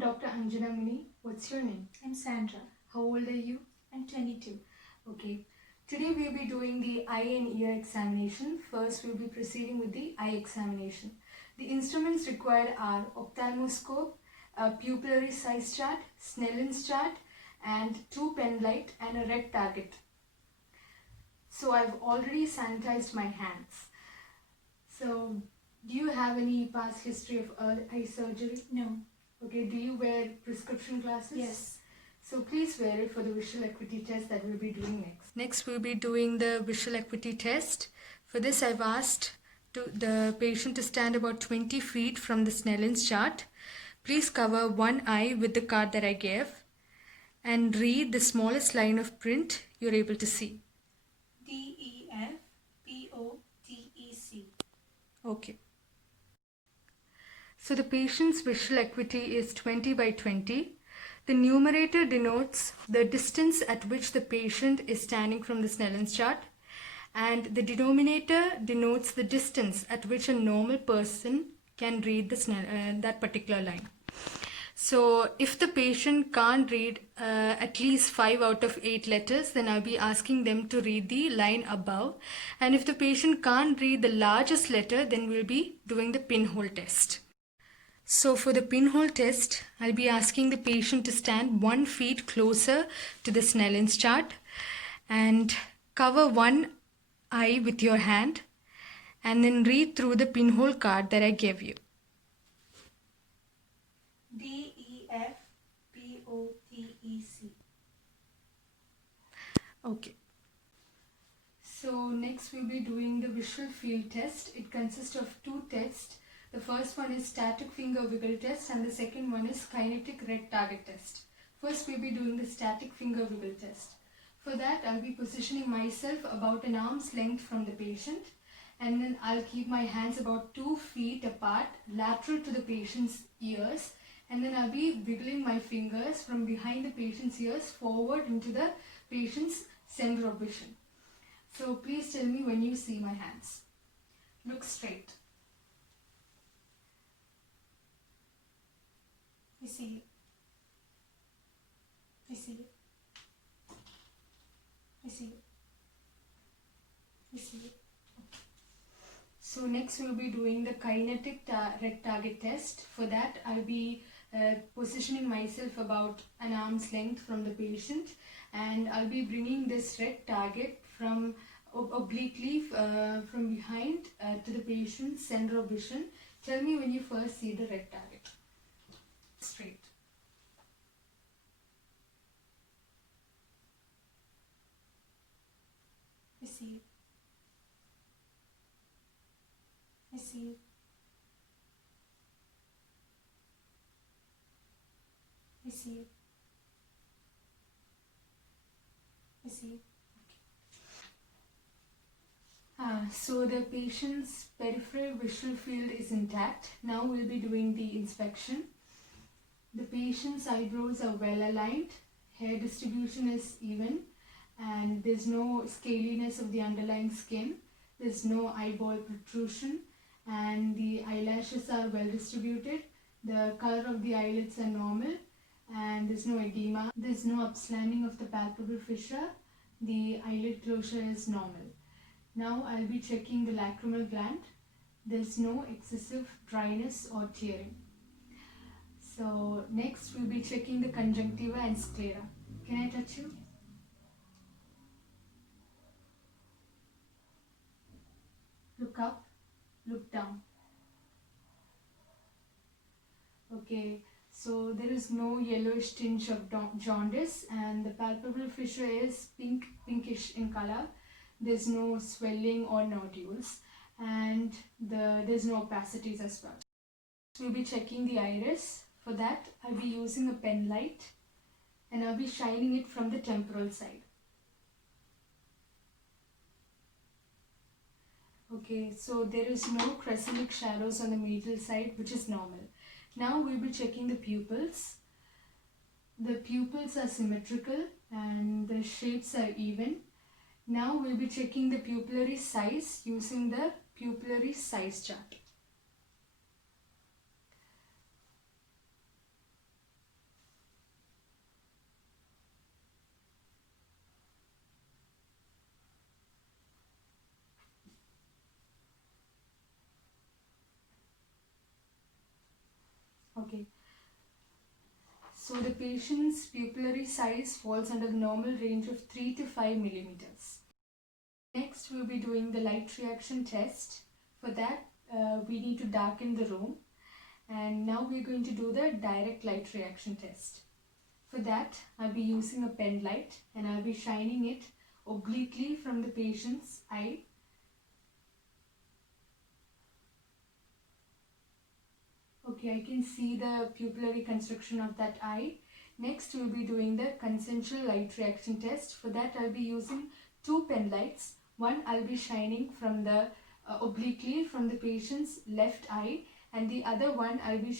Dr. Anjana. What's your name? I'm Sandra. How old are you? I'm 22. Okay. Today we'll be doing the eye and ear examination. First we'll be proceeding with the eye examination. The instruments required are ophthalmoscope, a pupillary size chart, Snellen's chart, and 2 pen light and a red target. So I've already sanitized my hands. So do you have any past history of eye surgery? No. Okay, do you wear prescription glasses? Yes. So please wear it for the visual acuity test that we'll be doing next. Next we'll be doing the visual acuity test. For this I've asked the patient to stand about 20 feet from the Snellen's chart. Please cover one eye with the card that I gave and read the smallest line of print you're able to see. DEFPOTEC. Okay. So the patient's visual acuity is 20 by 20. The numerator denotes the distance at which the patient is standing from the Snellen's chart, and the denominator denotes the distance at which a normal person can read that particular line. So if the patient can't read at least 5 out of 8 letters, then I'll be asking them to read the line above. And if the patient can't read the largest letter, then we'll be doing the pinhole test. So for the pinhole test, I'll be asking the patient to stand 1 foot closer to the Snellen's chart and cover one eye with your hand and then read through the pinhole card that I gave you. DEFPOTEC. Okay. So next we'll be doing the visual field test. It consists of 2 tests. The first one is static finger wiggle test and the second one is kinetic red target test. First we'll be doing the static finger wiggle test. For that I'll be positioning myself about an arm's length from the patient, and then I'll keep my hands about 2 feet apart lateral to the patient's ears, and then I'll be wiggling my fingers from behind the patient's ears forward into the patient's center of vision. So please tell me when you see my hands. Look straight. I see it. I see it. I see it. I see it. So next we'll be doing the kinetic red target test. For that I'll be positioning myself about an arm's length from the patient, and I'll be bringing this red target from obliquely from behind to the patient's center of vision. Tell me when you first see the red target. Straight. I see it. I see it. I see it. I see it. So the patient's peripheral visual field is intact. Now we'll be doing the inspection. The patient's eyebrows are well aligned, hair distribution is even, and there's no scaliness of the underlying skin. There's no eyeball protrusion, and the eyelashes are well distributed. The color of the eyelids are normal, and there's no edema. There's no upslamming of the palpebral fissure. The eyelid closure is normal. Now I'll be checking the lacrimal gland. There's no excessive dryness or tearing. So next we'll be checking the conjunctiva and sclera. Can I touch you? Look up, look down. Okay, so there is no yellowish tinge of jaundice, and the palpebral fissure is pinkish in color. There's no swelling or nodules, and there's no opacities as well. We'll be checking the iris. For that, I'll be using a pen light and I'll be shining it from the temporal side. Okay, so there is no crescenic shallows on the medial side, which is normal. Now we'll be checking the pupils. The pupils are symmetrical and the shapes are even. Now we'll be checking the pupillary size using the pupillary size chart. Okay. So the patient's pupillary size falls under the normal range of 3 to 5 millimeters. Next, we'll be doing the light reaction test. For that, we need to darken the room. And now we're going to do the direct light reaction test. For that, I'll be using a pen light and I'll be shining it obliquely from the patient's eye. Okay, I can see the pupillary construction of that eye. Next, we'll be doing the consensual light reaction test. For that, I'll be using two pen lights. One I'll be shining from the obliquely from the patient's left eye, and the other one I'll be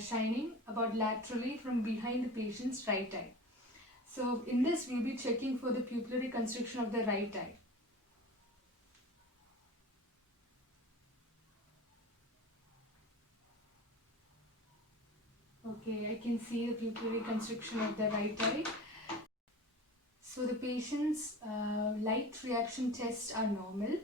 shining about laterally from behind the patient's right eye. So in this, we'll be checking for the pupillary construction of the right eye. Okay, I can see the pupillary constriction of the right eye. So the patient's light reaction tests are normal.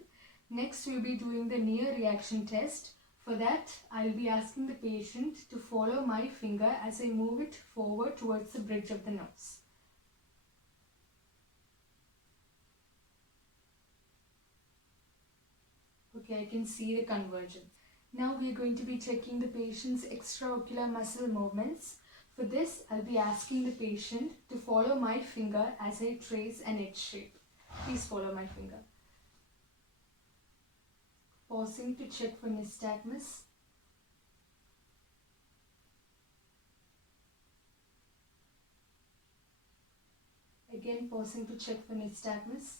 Next, we'll be doing the near reaction test. For that, I'll be asking the patient to follow my finger as I move it forward towards the bridge of the nose. Okay, I can see the convergence. Now we are going to be checking the patient's extraocular muscle movements. For this, I'll be asking the patient to follow my finger as I trace an H shape. Please follow my finger. Pausing to check for nystagmus. Again, pausing to check for nystagmus.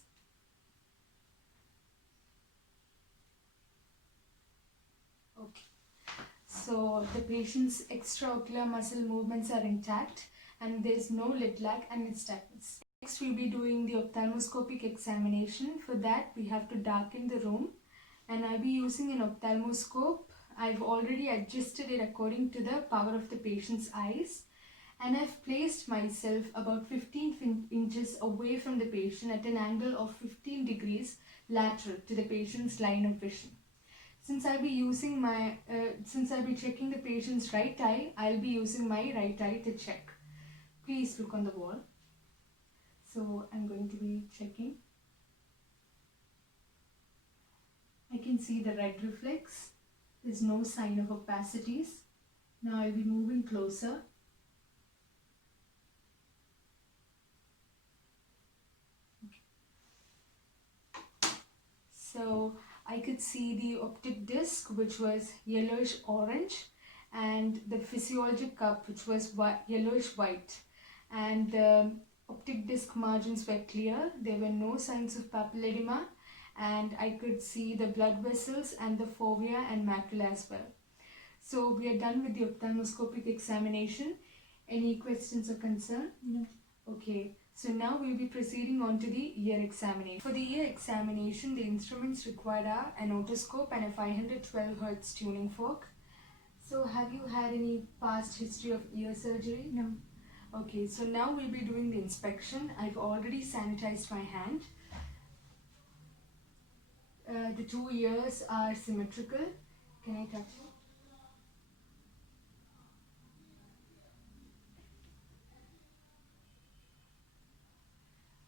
Okay. So the patient's extraocular muscle movements are intact and there is no lid lag and nystagmus. Next, we'll be doing the ophthalmoscopic examination. For that, we have to darken the room, and I'll be using an ophthalmoscope. I've already adjusted it according to the power of the patient's eyes, and I've placed myself about 15 inches away from the patient at an angle of 15 degrees lateral to the patient's line of vision. Since I'll be checking the patient's right eye, I'll be using my right eye to check. Please look on the wall. So I'm going to be checking. I can see the red reflex. There's no sign of opacities. Now I'll be moving closer. Okay. So I could see the optic disc, which was yellowish orange, and the physiologic cup, which was yellowish white, and the optic disc margins were clear. There were no signs of papilledema, and I could see the blood vessels and the fovea and macula as well. So we are done with the ophthalmoscopic examination. Any questions or concern? No. Okay. So now we'll be proceeding on to the ear examination. For the ear examination, the instruments required are an otoscope and a 512 Hz tuning fork. So have you had any past history of ear surgery? No. Okay, so now we'll be doing the inspection. I've already sanitized my hand. The two ears are symmetrical. Can I touch it?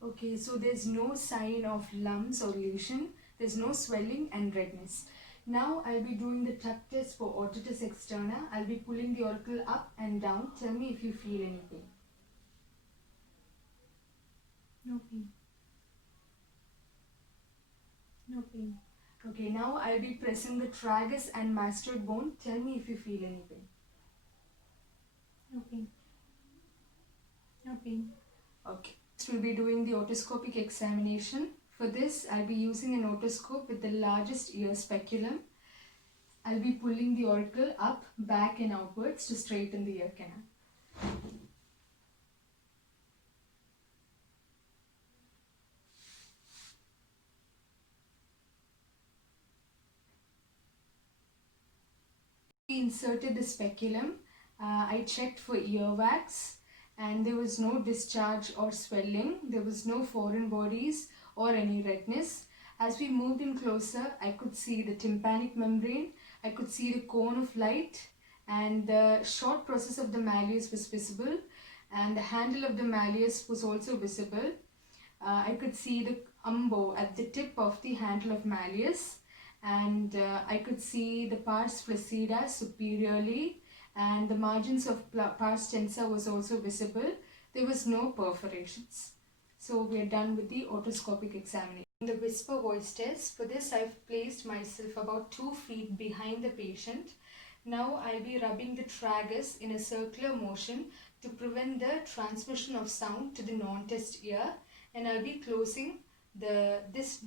Okay, so there's no sign of lumps or lesion. There's no swelling and redness. Now I'll be doing the tuck test for otitis externa. I'll be pulling the auricle up and down. Tell me if you feel any pain. No pain. No pain. Okay, now I'll be pressing the tragus and mastoid bone. Tell me if you feel any pain. No pain. No pain. Okay. Next, we'll be doing the otoscopic examination. For this, I'll be using an otoscope with the largest ear speculum. I'll be pulling the auricle up, back and outwards to straighten the ear canal. We inserted the speculum. I checked for earwax and there was no discharge or swelling. There was no foreign bodies or any redness. As we moved in closer, I could see the tympanic membrane. I could see the cone of light and the short process of the malleus was visible, and the handle of the malleus was also visible. I could see the umbo at the tip of the handle of malleus, and I could see the pars flaccida superiorly, and the margins of pars tensa was also visible. There was no perforations. So we are done with the otoscopic examination. In the whisper voice test, for this I've placed myself about 2 feet behind the patient. Now I'll be rubbing the tragus in a circular motion to prevent the transmission of sound to the non-test ear, and I'll be closing the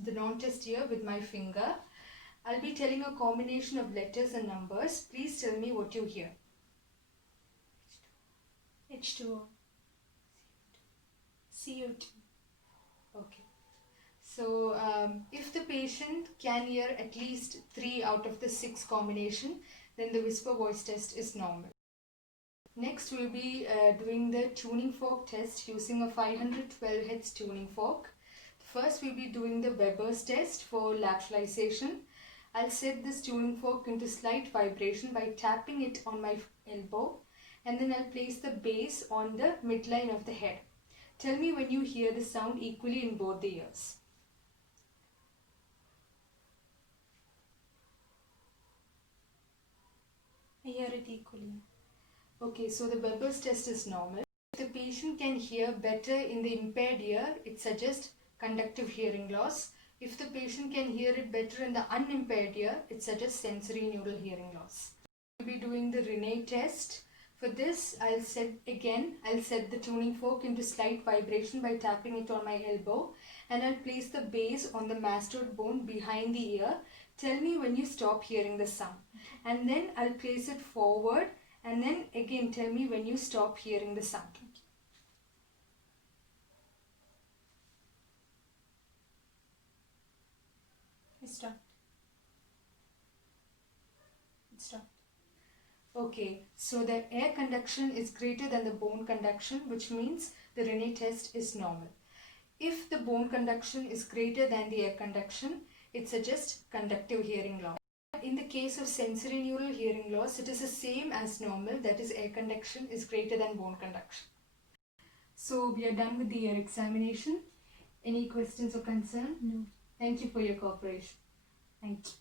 non-test ear with my finger. I'll be telling a combination of letters and numbers. Please tell me what you hear. H2O. CO2. Okay. So if the patient can hear at least 3 out of the 6 combination, then the whisper voice test is normal. Next we'll be doing the tuning fork test using a 512 Hz tuning fork. First we'll be doing the Weber's test for lateralization. I'll set this tuning fork into slight vibration by tapping it on my elbow, and then I'll place the base on the midline of the head. Tell me when you hear the sound equally in both the ears. I hear it equally. Okay, so the Weber's test is normal. If the patient can hear better in the impaired ear, it suggests conductive hearing loss. If the patient can hear it better in the unimpaired ear, it suggests sensory neural hearing loss. We'll be doing the Rene test. For this, I'll set the tuning fork into slight vibration by tapping it on my elbow, and I'll place the base on the mastoid bone behind the ear. Tell me when you stop hearing the sound. And then I'll place it forward, and then again tell me when you stop hearing the sound. It stopped. It stopped. Okay, so the air conduction is greater than the bone conduction, which means the Rene test is normal. If the bone conduction is greater than the air conduction, it suggests conductive hearing loss. In the case of sensory neural hearing loss, it is the same as normal, that is air conduction is greater than bone conduction. So we are done with the ear examination. Any questions or concern? No. Thank you for your cooperation. Thank you.